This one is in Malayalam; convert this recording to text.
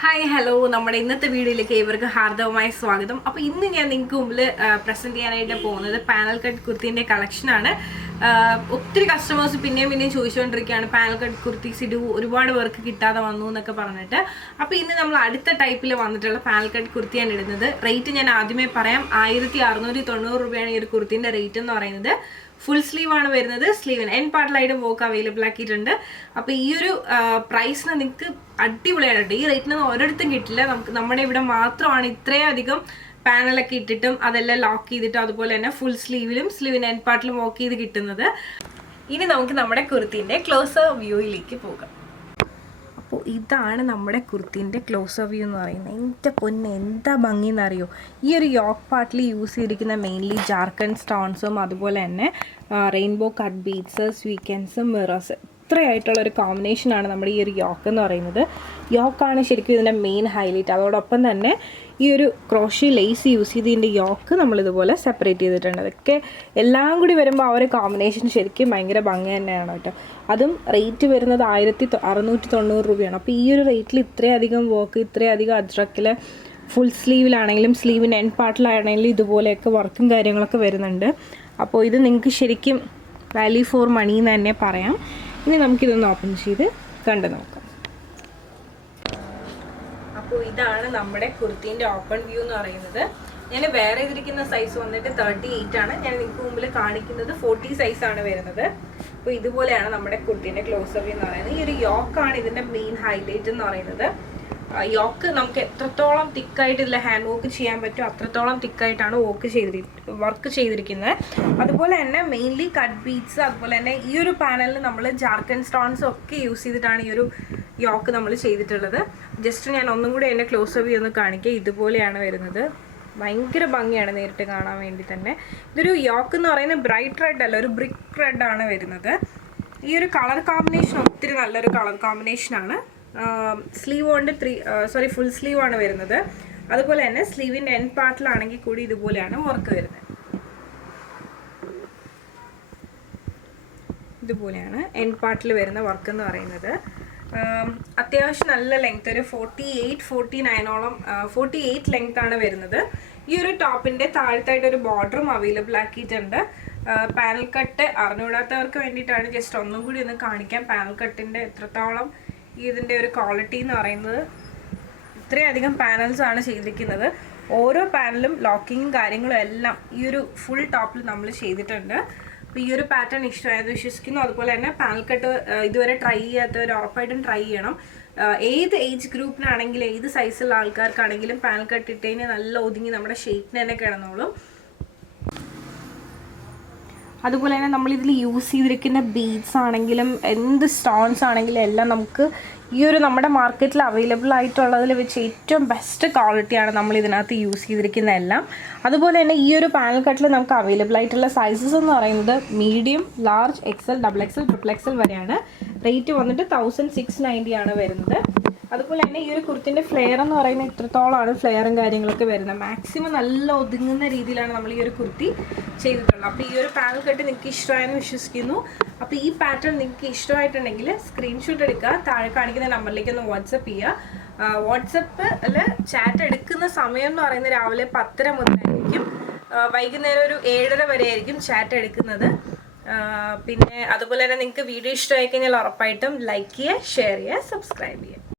ഹായ് ഹലോ നമ്മുടെ ഇന്നത്തെ വീഡിയോയിലേക്ക് ഇവർക്ക് ഹാർദവമായ സ്വാഗതം. അപ്പോൾ ഇന്ന് ഞാൻ നിങ്ങൾക്ക് മുമ്പിൽ പ്രസന്റ് ചെയ്യാനായിട്ട് പോകുന്നത് പാനൽ കട്ട് കുർത്തിൻ്റെ കളക്ഷനാണ്. ഒത്തിരി കസ്റ്റമേഴ്സ് പിന്നെയും ചോദിച്ചുകൊണ്ടിരിക്കുകയാണ് പാനൽ കട്ട് കുർത്തീസ് ഇടൂ, ഒരുപാട് പേർക്ക് കിട്ടാതെ വന്നു എന്നൊക്കെ പറഞ്ഞിട്ട്. അപ്പോൾ ഇന്ന് നമ്മൾ അടുത്ത ടൈപ്പിൽ വന്നിട്ടുള്ള പാനൽ കട്ട് കുർത്തിയാണ് ഇടുന്നത്. റേറ്റ് ഞാൻ ആദ്യമേ പറയാം, 1690 രൂപയാണ് ഈ ഒരു കുർത്തീൻ്റെ റേറ്റ് എന്ന് പറയുന്നത്. ഫുൾ സ്ലീവ് ആണ് വരുന്നത്. സ്ലീവിന് എൻ പാർട്ടിലായിട്ട് വർക്ക് അവൈലബിൾ ആക്കിയിട്ടുണ്ട്. അപ്പോൾ ഈ ഒരു പ്രൈസിന് നിങ്ങൾക്ക് അടിപൊളിയായിട്ടുണ്ട്. ഈ റേറ്റിന് ഒരിടത്തും കിട്ടില്ല. നമ്മുടെ ഇവിടെ മാത്രമാണ് ഇത്രയും അധികം പാനലൊക്കെ ഇട്ടിട്ടും അതെല്ലാം ലോക്ക് ചെയ്തിട്ടും അതുപോലെ തന്നെ ഫുൾ സ്ലീവിലും സ്ലീവിന് എൻ പാർട്ടിലും വർക്ക് ചെയ്ത് കിട്ടുന്നത്. ഇനി നമുക്ക് നമ്മുടെ കുർത്തീൻ്റെ ക്ലോസർ വ്യൂയിലേക്ക് പോകാം. അപ്പോൾ ഇതാണ് നമ്മുടെ കുർത്തീൻ്റെ ക്ലോസർ വ്യൂ എന്ന് പറയുന്നത്. എൻ്റെ പൊന്നെ എന്താ ഭംഗി എന്നറിയോ. ഈ ഒരു യോക്ക് പാർട്ടിൽ യൂസ് ചെയ്തിരിക്കുന്ന മെയിൻലി ജാർക്കൻഡ് സ്റ്റോൺസും അതുപോലെ തന്നെ റെയിൻബോ കട്ട് ബീഡ്സ്, സ്വീക്കൻസും മിറേഴ്സ് ഇത്രയായിട്ടുള്ളൊരു കോമ്പിനേഷനാണ് നമ്മുടെ ഈ ഒരു യോക്ക് എന്ന് പറയുന്നത്. യോക്കാണ് ശരിക്കും ഇതിൻ്റെ മെയിൻ ഹൈലൈറ്റ്. അതോടൊപ്പം തന്നെ ഈ ഒരു ക്രോഷി ലേസ് യൂസ് ചെയ്ത് ഇതിൻ്റെ യോക്ക് നമ്മളിതുപോലെ സെപ്പറേറ്റ് ചെയ്തിട്ടുണ്ട്. അതൊക്കെ എല്ലാം കൂടി വരുമ്പോൾ ആ ഒരു കോമ്പിനേഷൻ ശരിക്കും ഭയങ്കര ഭംഗി തന്നെയാണ് കേട്ടോ. അതും റേറ്റ് വരുന്നത് 1690 രൂപയാണ്. അപ്പോൾ ഈ ഒരു റേറ്റിൽ ഇത്രയധികം വർക്ക്, ഇത്രയധികം അജ്രക്കിൽ ഫുൾ സ്ലീവിലാണെങ്കിലും സ്ലീവിൻ്റെ എൻ പാർട്ടിലാണെങ്കിലും ഇതുപോലെയൊക്കെ വർക്കും കാര്യങ്ങളൊക്കെ വരുന്നുണ്ട്. അപ്പോൾ ഇത് നിങ്ങൾക്ക് ശരിക്കും വാല്യൂ ഫോർ മണി എന്ന് തന്നെ പറയാം. ഇനി നമുക്കിതൊന്ന് ഓപ്പൺ ചെയ്ത് കണ്ടു നോക്കാം. അപ്പോൾ ഇതാണ് നമ്മുടെ കുർത്തീൻ്റെ ഓപ്പൺ വ്യൂ എന്ന് പറയുന്നത്. ഞാൻ വേറെ ചെയ്തിരിക്കുന്ന സൈസ് വന്നിട്ട് 38 ആണ്. ഞാൻ നിങ്ങൾക്ക് മുമ്പിൽ കാണിക്കുന്നത് 40 സൈസാണ് വരുന്നത്. അപ്പോൾ ഇതുപോലെയാണ് നമ്മുടെ കുർത്തീൻ്റെ ക്ലോസർ വ്യൂ എന്ന് പറയുന്നത്. ഈ ഒരു യോക്കാണ് ഇതിൻ്റെ മെയിൻ ഹൈലൈറ്റ് എന്ന് പറയുന്നത്. യോക്ക് നമുക്ക് എത്രത്തോളം തിക്കായിട്ട് ഇതിൽ ഹാൻഡ് വർക്ക് ചെയ്യാൻ പറ്റും അത്രത്തോളം തിക്കായിട്ടാണ് വർക്ക് ചെയ്തിരിക്കുന്നത്. അതുപോലെ തന്നെ മെയിൻലി കട്ട് ബീഡ്സ്, അതുപോലെ തന്നെ ഈ ഒരു പാനലിൽ നമ്മൾ ജാർക്കൻഡ് സ്റ്റോൺസ് ഒക്കെ യൂസ് ചെയ്തിട്ടാണ് ഈ ഒരു യോക്ക് നമ്മൾ ചെയ്തിട്ടുള്ളത്. ജസ്റ്റ് ഞാൻ ഒന്നും കൂടി എൻ്റെ ക്ലോസർ വ്യൂ ഒന്ന് കാണിക്കുക. ഇതുപോലെയാണ് വരുന്നത്. ഭയങ്കര ഭംഗിയാണ് നേരിട്ട് കാണാൻ വേണ്ടി തന്നെ. ഇതൊരു യോക്ക് എന്ന് പറയുന്നത് ബ്രൈറ്റ് റെഡ് അല്ല, ഒരു ബ്രിക്ക് റെഡ് ആണ് വരുന്നത്. ഈ ഒരു കളർ കോമ്പിനേഷൻ ഒത്തിരി നല്ലൊരു കളർ കോമ്പിനേഷനാണ്. സ്ലീവ് കൊണ്ട് ഫുൾ സ്ലീവ് ആണ് വരുന്നത്. അതുപോലെ തന്നെ സ്ലീവിൻ്റെ എൻ പാർട്ടിലാണെങ്കിൽ കൂടി ഇതുപോലെയാണ് വർക്ക് വരുന്നത്. ഇതുപോലെയാണ് എൻ പാർട്ടിൽ വരുന്ന വർക്ക് എന്ന് പറയുന്നത്. അത്യാവശ്യം നല്ല ലെങ്ത്, ഒരു 48 ലെങ്ത് ആണ് വരുന്നത്. ഈ ഒരു ടോപ്പിൻ്റെ താഴത്തായിട്ട് ഒരു ബോർഡറും അവൈലബിൾ ആക്കിയിട്ടുണ്ട്. പാനൽ കട്ട് അറിഞ്ഞുകൂടാത്തവർക്ക് വേണ്ടിയിട്ടാണ് ജസ്റ്റ് ഒന്നും കൂടി ഒന്ന് കാണിക്കാം പാനൽ കട്ടിൻ്റെ എത്രത്തോളം ഇതിൻ്റെ ഒരു ക്വാളിറ്റി എന്ന് പറയുന്നത്. ഇത്രയധികം പാനൽസ് ആണ് ചെയ്തിരിക്കുന്നത്. ഓരോ പാനലും ലോക്കിങ്ങും കാര്യങ്ങളും എല്ലാം ഈ ഒരു ഫുൾ ടോപ്പിൽ നമ്മൾ ചെയ്തിട്ടുണ്ട്. അപ്പോൾ ഈ ഒരു പാറ്റേൺ ഇഷ്ടമായത് വിശ്വസിക്കുന്നു. അതുപോലെ തന്നെ പാനൽ കട്ട് ഇതുവരെ ട്രൈ ചെയ്യാത്തവർ ഉറപ്പായിട്ടും ട്രൈ ചെയ്യണം. ഏത് ഏജ് ഗ്രൂപ്പിനാണെങ്കിലും ഏത് സൈസുള്ള ആൾക്കാർക്കാണെങ്കിലും പാനൽ കട്ട് ഇട്ടതിന് നല്ല ഒതുങ്ങി നമ്മുടെ ഷേപ്പിന് തന്നെ കിടന്നോളും. അതുപോലെ തന്നെ നമ്മളിതിൽ യൂസ് ചെയ്തിരിക്കുന്ന ബീഡ്സ് ആണെങ്കിലും എന്ത് സ്റ്റോൺസ് ആണെങ്കിലും എല്ലാം നമുക്ക് ഈ ഒരു നമ്മുടെ മാർക്കറ്റിൽ അവൈലബിൾ ആയിട്ടുള്ളതിൽ വെച്ച് ഏറ്റവും ബെസ്റ്റ് ക്വാളിറ്റിയാണ് നമ്മൾ ഇതിനകത്ത് യൂസ് ചെയ്തിരിക്കുന്ന എല്ലാം. അതുപോലെ തന്നെ ഈ ഒരു പാനൽ കട്ടിൽ നമുക്ക് അവൈലബിൾ ആയിട്ടുള്ള സൈസസ് എന്ന് പറയുന്നത് medium, large, XL, XXL, XXL വരെയാണ്. റേറ്റ് വന്നിട്ട് 1690 ആണ് വരുന്നത്. അതുപോലെ തന്നെ ഈ ഒരു കുർത്തിൻ്റെ ഫ്ലെയർ എന്ന് പറയുന്നത് ഇത്രത്തോളമാണ് ഫ്ലെയറും കാര്യങ്ങളൊക്കെ വരുന്നത്. മാക്സിമം നല്ല ഒതുങ്ങുന്ന രീതിയിലാണ് നമ്മൾ ഈ ഒരു കുർത്തി ചെയ്തിട്ടുള്ളത്. അപ്പോൾ ഈ ഒരു പാനൽ കട്ട് നിങ്ങൾക്ക് ഇഷ്ടമായെന്ന് വിശ്വസിക്കുന്നു. അപ്പോൾ ഈ പാറ്റേൺ നിങ്ങൾക്ക് ഇഷ്ടമായിട്ടുണ്ടെങ്കിൽ സ്ക്രീൻഷോട്ട് എടുക്കുക, താഴെ കാണിക്കുന്ന നമ്പറിലേക്ക് ഒന്ന് വാട്സപ്പ് ചെയ്യുക. വാട്സപ്പിൽ ചാറ്റ് എടുക്കുന്ന സമയം എന്ന് പറയുന്നത് രാവിലെ 10:30 മുതലായിരിക്കും, വൈകുന്നേരം ഒരു 7:30 വരെ ആയിരിക്കും ചാറ്റ് എടുക്കുന്നത്. പിന്നെ അതുപോലെ തന്നെ നിങ്ങൾക്ക് വീഡിയോ ഇഷ്ടമായി കഴിഞ്ഞാൽ ഉറപ്പായിട്ടും ലൈക്ക് ചെയ്യുക, ഷെയർ ചെയ്യുക, സബ്സ്ക്രൈബ് ചെയ്യുക.